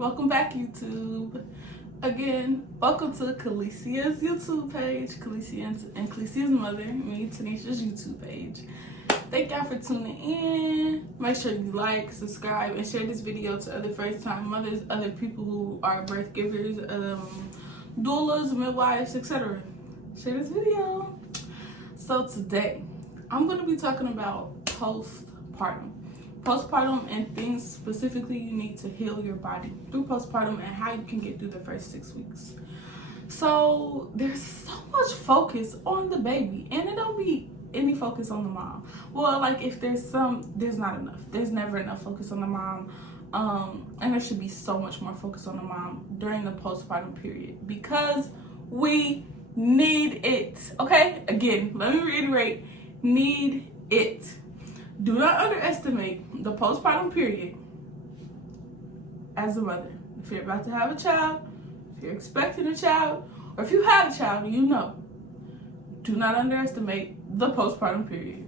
Welcome back, YouTube. Again, welcome to Calicia's YouTube page, Calicia and Calicia's mother, me, Tanisha's YouTube page. Thank y'all for tuning in. Make sure you like, subscribe, and share this video to other first-time mothers, other people who are birth givers, doulas, midwives, etc. Share this video. So today, I'm going to be talking about postpartum and things specifically you need to heal your body through postpartum and how you can get through the first 6 weeks. So there's so much focus on the baby, and it don't be any focus on the mom. Well, like if there's not enough. There's never enough focus on the mom. And there should be so much more focus on the mom during the postpartum period because we need it. Okay? Again, let me reiterate, need it. Do not underestimate the postpartum period as a mother. If you're about to have a child, if you're expecting a child, or if you have a child, you know. Do not underestimate the postpartum period.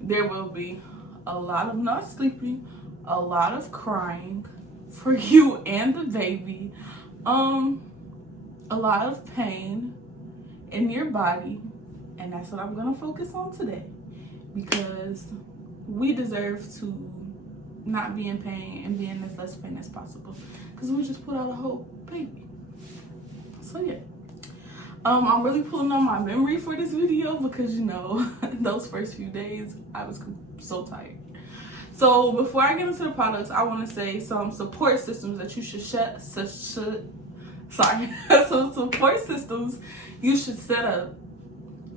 There will be a lot of not sleeping, a lot of crying for you and the baby, a lot of pain in your body, and that's what I'm gonna focus on today because we deserve to not be in pain and be in as less pain as possible because we just put out a whole baby. So yeah, I'm really pulling on my memory for this video because you know those first few days I was so tired. So before I get into the products, I want to say some support systems that you should some support systems you should set up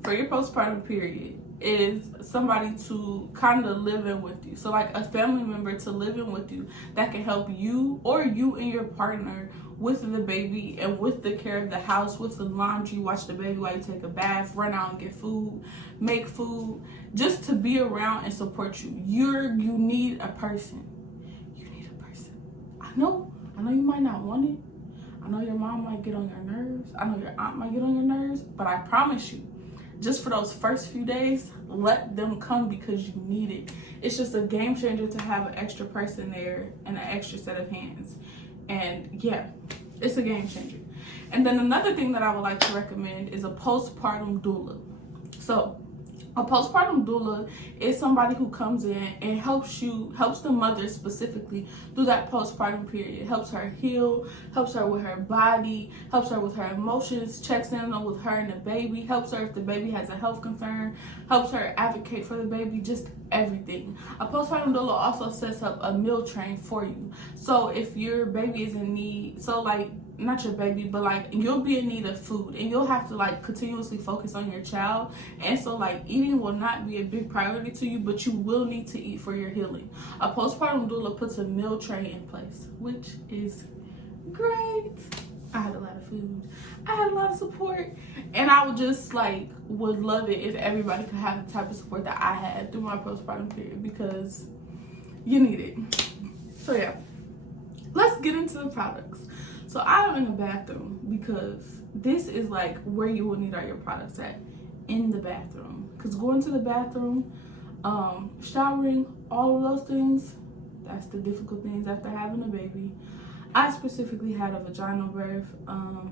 for your postpartum period is somebody to kind of live in with you. So like a family member to live in with you that can help you or you and your partner with the baby and with the care of the house, with the laundry, watch the baby while you take a bath, run out and get food, make food, just to be around and support you. You need a person. You need a person. I know you might not want it. I know your mom might get on your nerves. I know your aunt might get on your nerves, but I promise you, just for those first few days, let them come because you need it. It's just a game changer to have an extra person there and an extra set of hands. And yeah, it's a game changer. And then another thing that I would like to recommend is a postpartum doula. So a postpartum doula is somebody who comes in and helps the mother specifically through that postpartum period. Helps her heal, helps her with her body, helps her with her emotions, checks in with her and the baby, helps her if the baby has a health concern, helps her advocate for the baby, just everything. A postpartum doula also sets up a meal train for you. So if your baby is in need, so like not your baby, but like you'll be in need of food and you'll have to like continuously focus on your child, and so like eating will not be a big priority to you, but you will need to eat for your healing. A postpartum doula puts a meal tray in place, which is great. I had a lot of food, I had a lot of support, and I would love it if everybody could have the type of support that I had through my postpartum period because you need it. So yeah, let's get into the products. So I'm in the bathroom because this is like where you will need all your products at, in the bathroom. Because going to the bathroom, showering, all of those things, that's the difficult things after having a baby. I specifically had a vaginal birth,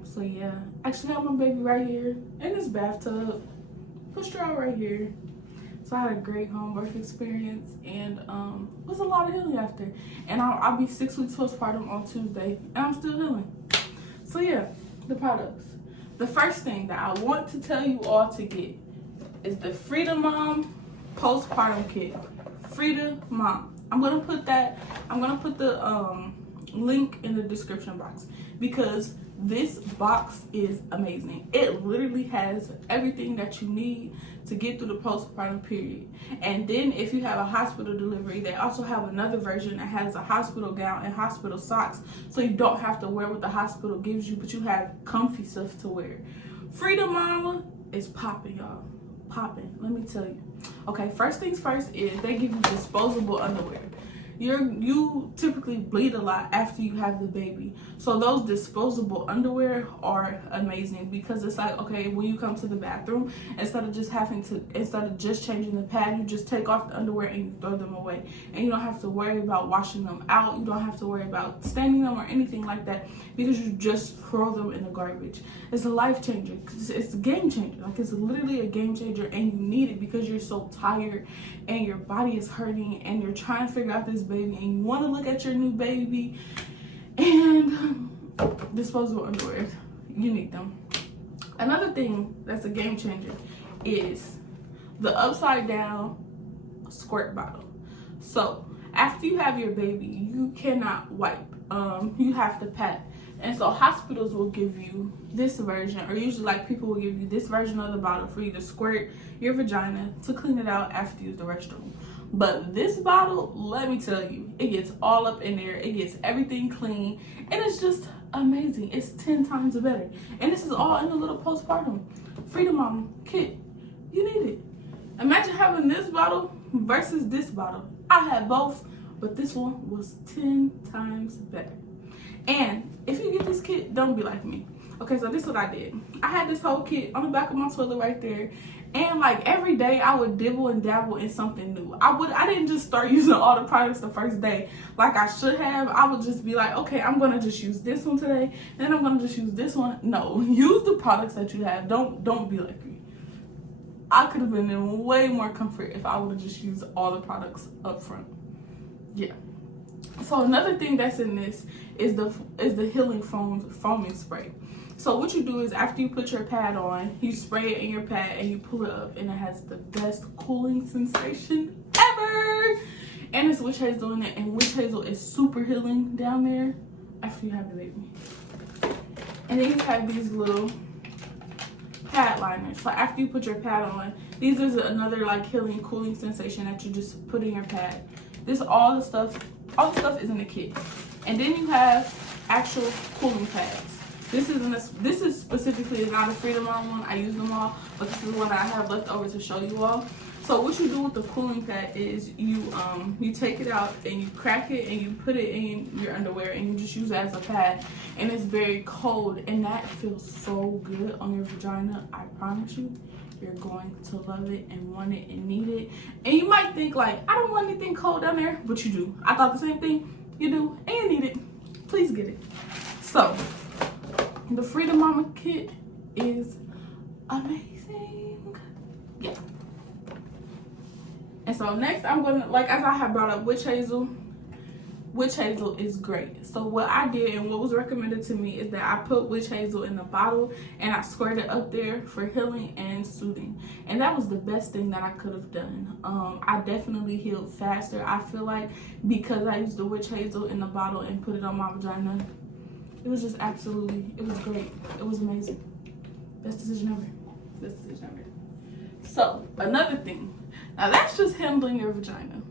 so yeah. Actually have my baby right here in this bathtub, pushed her out right here. So I had a great home birth experience and was a lot of healing after. And I'll be 6 weeks postpartum on Tuesday and I'm still healing. So yeah, the products. The first thing that I want to tell you all to get is the Frida Mom postpartum kit. Frida Mom. I'm gonna put the link in the description box because this box is amazing. It literally has everything that you need to get through the postpartum period. And then if you have a hospital delivery, they also have another version that has a hospital gown and hospital socks, so you don't have to wear what the hospital gives you, but you have comfy stuff to wear. Frida Mama is popping, y'all. Popping, let me tell you. Okay, first things first is they give you disposable underwear. you typically bleed a lot after you have the baby. So those disposable underwear are amazing, because it's like, okay, when you come to the bathroom, instead of just changing the pad, you just take off the underwear and you throw them away. And you don't have to worry about washing them out. You don't have to worry about staining them or anything like that, because you just throw them in the garbage. It's a life changer. It's a game changer. Like, it's literally a game changer, and you need it because you're so tired and your body is hurting and you're trying to figure out this baby and you want to look at your new baby. And disposable underwear, you need them. Another thing that's a game changer is the upside down squirt bottle. So after you have your baby, you cannot wipe. You have to pat. And so hospitals will give you this version, or usually like people will give you this version of the bottle for you to squirt your vagina to clean it out after you use the restroom. But this bottle, let me tell you, it gets all up in there. It gets everything clean, and it's just amazing. It's 10 times better. And this is all in a little postpartum Frida Mom kit. You need it. Imagine having this bottle versus this bottle. I had both, but this one was 10 times better. And if you get this kit, don't be like me. Okay, so this is what I did. I had this whole kit on the back of my toilet right there. And like every day I would dibble and dabble in something new. I didn't just start using all the products the first day like I should have. I would just be like, okay, I'm gonna just use this one today, and then I'm gonna just use this one. No, use the products that you have. Don't be like me. I could have been in way more comfort if I would have just used all the products up front. Yeah. So another thing that's in this is the healing foaming spray. So what you do is, after you put your pad on, you spray it in your pad and you pull it up, and it has the best cooling sensation ever. And it's witch hazel in it, and witch hazel is super healing down there after you have the baby. And then you have these little pad liners. So after you put your pad on, these is another like healing cooling sensation that you just put in your pad. This all the stuff is in the kit. And then you have actual cooling pads. This is specifically not a Frida Mom one. I use them all, but this is one I have left over to show you all. So what you do with the cooling pad is you take it out and you crack it and you put it in your underwear and you just use it as a pad, and it's very cold, and that feels so good on your vagina. I promise you, you're going to love it and want it and need it. And you might think like, I don't want anything cold down there, but you do. I thought the same thing. You do, and you need it. Please get it. So the Frida Mama kit is amazing. Yeah. And so next I'm gonna, like, as I have brought up witch hazel is great. So what I did and what was recommended to me is that I put witch hazel in the bottle and I squirt it up there for healing and soothing. And that was the best thing that I could have done. I definitely healed faster, I feel like, because I used the witch hazel in the bottle and put it on my vagina. It was just absolutely, it was great. It was amazing. Best decision ever. Best decision ever. So another thing, now that's just handling your vagina.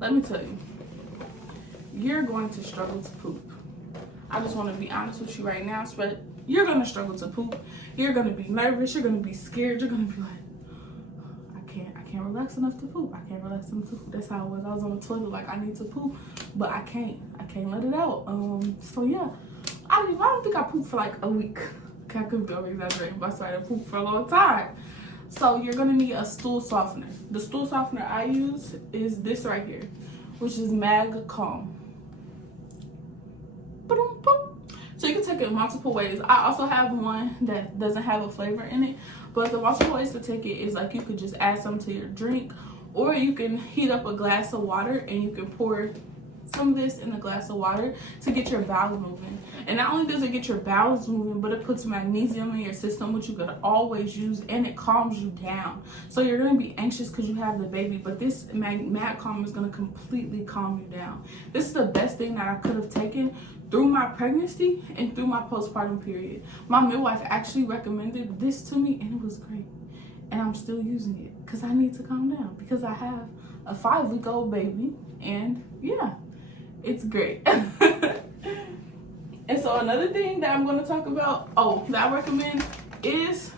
Let me tell you, you're going to struggle to poop. I just want to be honest with you right now, but you're going to struggle to poop. You're going to be nervous. You're going to be scared. You're going to be like, I can't relax enough to poop. I can't relax enough to poop. That's how it was. I was on the toilet like, I need to poop, but I can't let it out. So yeah, I don't think I pooped for like a week. Okay, I could be over exaggerating, but I started to poop for a long time. So you're going to need a stool softener. The stool softener I use is this right here, which is Mag Calm. So you can take it multiple ways. I also have one that doesn't have a flavor in it, but the multiple ways to take it is like, you could just add some to your drink, or you can heat up a glass of water and you can pour some of this in a glass of water to get your bowels moving. And not only does it get your bowels moving, but it puts magnesium in your system, which you could always use, and it calms you down. So you're going to be anxious because you have the baby, but this Mag Calm is going to completely calm you down. This is the best thing that I could have taken through my pregnancy and through my postpartum period. My midwife actually recommended this to me, and it was great. And I'm still using it because I need to calm down, because I have a 5-week-old baby, and yeah, it's great. And so another thing that I'm going to talk about, that I recommend is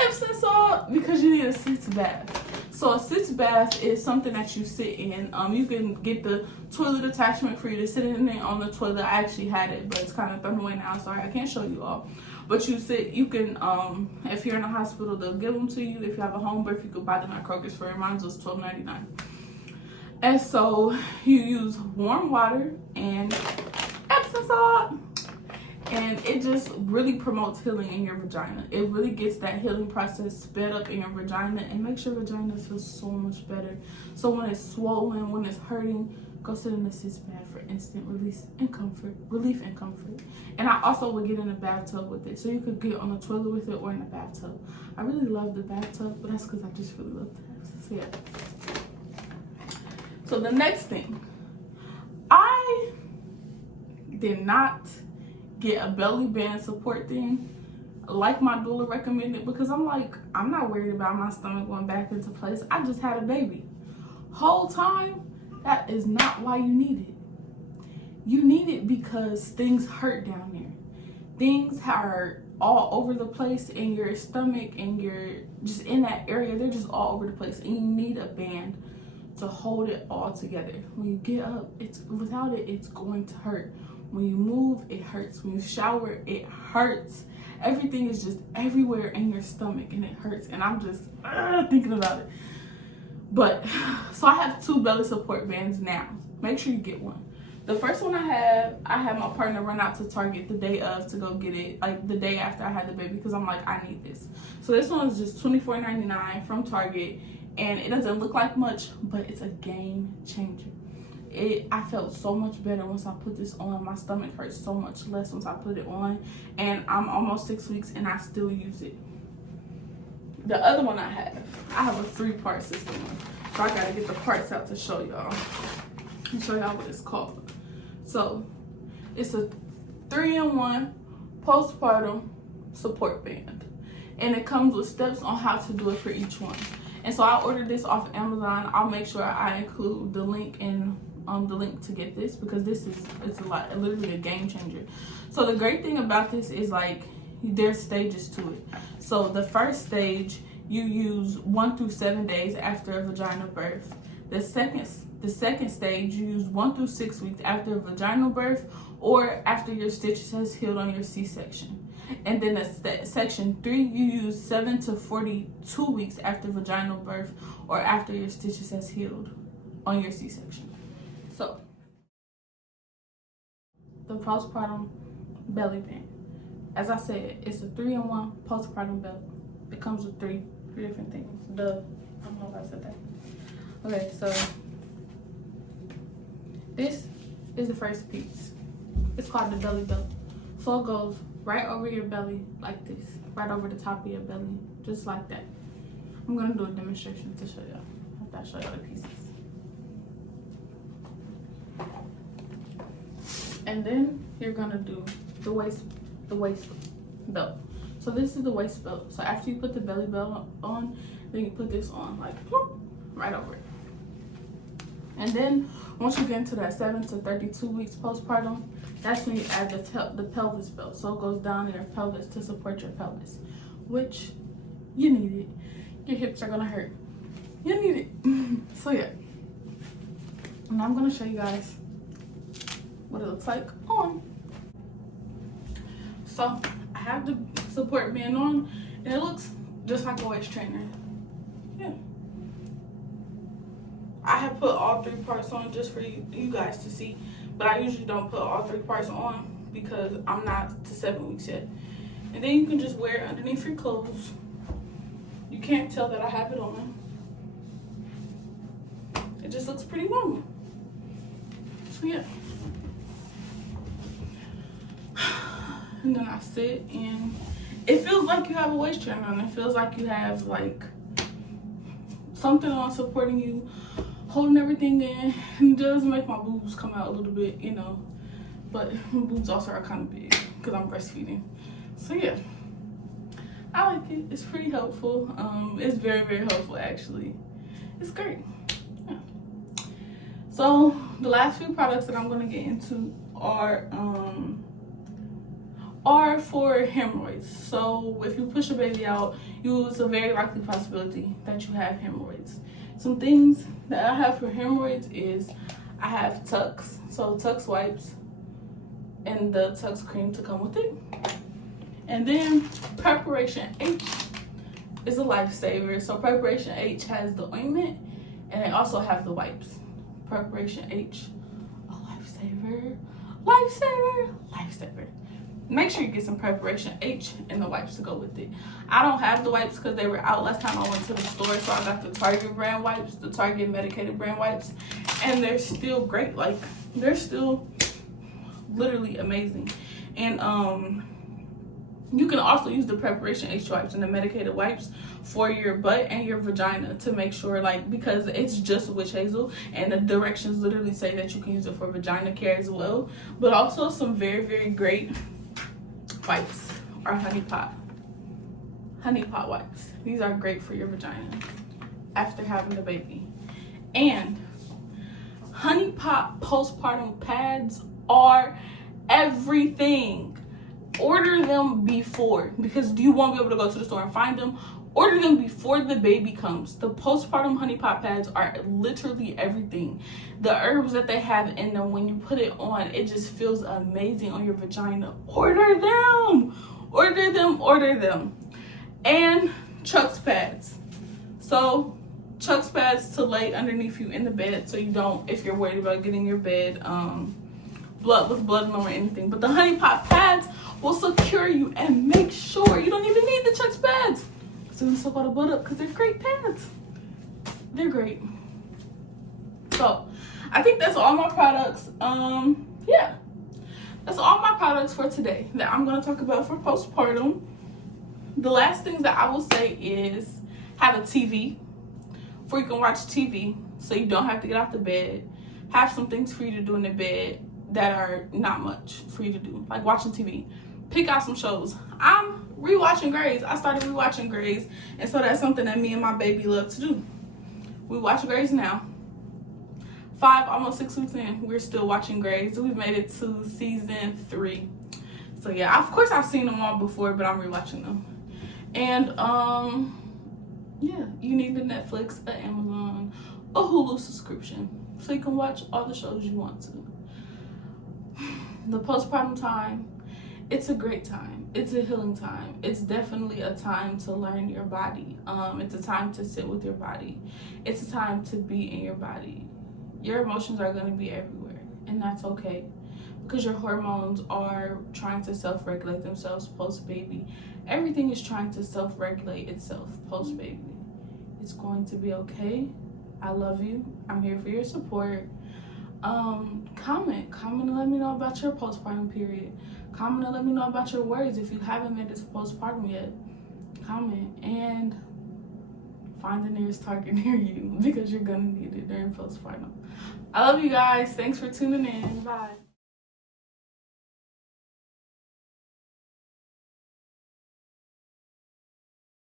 Epsom salt, because you need a sitz bath. So a sitz bath is something that you sit in. You can get the toilet attachment for you to sit in there on the toilet. I actually had it, but it's kind of thrown away now. Sorry, I can't show you all. But you can, if you're in a hospital, they'll give them to you. If you have a home birth, you can buy them at Kroger's for it. Mine was $12.99. And so you use warm water and Epsom salt. And it just really promotes healing in your vagina. It really gets that healing process sped up in your vagina and makes your vagina feel so much better. So when it's swollen, when it's hurting, go sit in the sitz bath for instant relief and comfort. And I also would get in a bathtub with it. So you could get on the toilet with it or in the bathtub. I really love the bathtub, but that's because I just really love that. So yeah. So the next thing, I did not get a belly band support thing like my doula recommended, because I'm like, I'm not worried about my stomach going back into place. I just had a baby. Whole time, that is not why you need it. You need it because things hurt down there. Things are all over the place in your stomach and you're just in that area. They're just all over the place, and you need a band to hold it all together. When you get up, without it, it's going to hurt. When you move, it hurts. When you shower, it hurts. Everything is just everywhere in your stomach and it hurts. And I'm just thinking about it. But, so I have 2 belly support bands now. Make sure you get one. The first one I had my partner run out to Target the day of to go get it. Like the day after I had the baby, because I'm like, I need this. So this one is just $24.99 from Target. And it doesn't look like much, but it's a game changer. I felt so much better once I put this on. My stomach hurts so much less once I put it on. And I'm almost 6 weeks and I still use it. The other one I have a 3-part system. So I gotta get the parts out to show y'all. And show y'all what it's called. So it's a 3-in-1 postpartum support band. And it comes with steps on how to do it for each one. And so I ordered this off Amazon. I'll make sure I include the link in the link to get this, because it's literally a game changer. So the great thing about this is, like, there's stages to it. So the first stage you use 1 through 7 days after a vaginal birth. The second stage you use 1 through 6 weeks after a vaginal birth, or after your stitches has healed on your C-section. And then section 3 you use 7 to 42 weeks after vaginal birth, or after your stitches has healed on your C-section. So, the postpartum belly band. As I said, it's a 3-in-1 postpartum belly. It comes with three different things. I don't know if I said that. Okay, so this is the first piece. It's called the belly belt. So it goes right over your belly like this, right over the top of your belly, just like that. I'm gonna do a demonstration to show y'all. After I show y'all the pieces. And then you're gonna do the waist belt. So this is the waist belt. So after you put the belly belt on, then you put this on, like, whoop, right over it. And then once you get into that 7 to 32 weeks postpartum, that's when you add the pelvis belt. So it goes down in your pelvis to support your pelvis, which you need it. Your hips are gonna hurt. You need it. So yeah. And I'm gonna show you guys what it looks like on. So I have the support band on, and it looks just like a waist trainer. Yeah. I have put all 3 parts on just for you guys to see, but I usually don't put all 3 parts on because I'm not to 7 weeks yet. And then you can just wear it underneath your clothes. You can't tell that I have it on. It just looks pretty normal. So yeah. And then I sit, and it feels like you have a waist trainer on. It feels like you have like something on supporting you, holding everything in. And it does make my boobs come out a little bit, you know, but my boobs also are kind of big because I'm breastfeeding. So yeah, I like it. It's pretty helpful. It's very, very helpful actually. It's great. Yeah. So the last few products that I'm gonna get into are are for hemorrhoids. So if you push a baby out, it's a very likely possibility that you have hemorrhoids. Some things that I have for hemorrhoids is I have Tux, so Tux wipes and the Tux cream to come with it. And then Preparation H is a lifesaver. So Preparation H has the ointment and they also have the wipes. Preparation H, a lifesaver, lifesaver, lifesaver. Make sure you get some Preparation H and the wipes to go with it. I don't have the wipes because they were out last time I went to the store, so I got the Target brand wipes, the Target medicated brand wipes, and they're still great. Like, they're still literally amazing. And you can also use the Preparation H wipes and the medicated wipes for your butt and your vagina to make sure, like, because it's just witch hazel and the directions literally say that you can use it for vagina care as well. But also some very, very great wipes are honey pot wipes. These are great for your vagina after having the baby. And honey pot postpartum pads are everything. Order them before, because you won't be able to go to the store and find them. Order them before the baby comes. The postpartum honey pot pads are literally everything. The herbs that they have in them, when you put it on, it just feels amazing on your vagina. Order them. Order them. Order them. And Chucks pads. So Chucks pads to lay underneath you in the bed, so you don't, if you're worried about getting your bed blood in them or anything. But the honey pot pads will secure you and make sure you don't even need the Chucks pads. So you still gotta build up because they're great pads. They're great. So I think that's all my products. Yeah, that's all my products for today that I'm gonna talk about for postpartum. The last things that I will say is have a TV where you can watch TV so you don't have to get out the bed. Have some things for you to do in the bed that are not much for you to do, like watching TV. Pick out some shows. I'm rewatching Grey's. I started rewatching Grey's, and so that's something that me and my baby love to do. We watch Grey's now. 5, almost 6 weeks in, we're still watching Grey's. We've made it to season 3. So yeah, of course I've seen them all before, but I'm rewatching them. And yeah, you need the Netflix, an Amazon, a Hulu subscription, so you can watch all the shows you want to. The postpartum time, it's a great time. It's a healing time. It's definitely a time to learn your body. It's a time to sit with your body. It's a time to be in your body. Your emotions are going to be everywhere, and that's okay, because your hormones are trying to self-regulate themselves post-baby. Everything is trying to self-regulate itself post-baby. It's going to be okay. I love you. I'm here for your support. Comment and let me know about your postpartum period. Comment and let me know about your worries. If you haven't made it to postpartum yet, comment and find the nearest Target near you, because you're gonna need it during postpartum. I love you guys. Thanks for tuning in. Bye.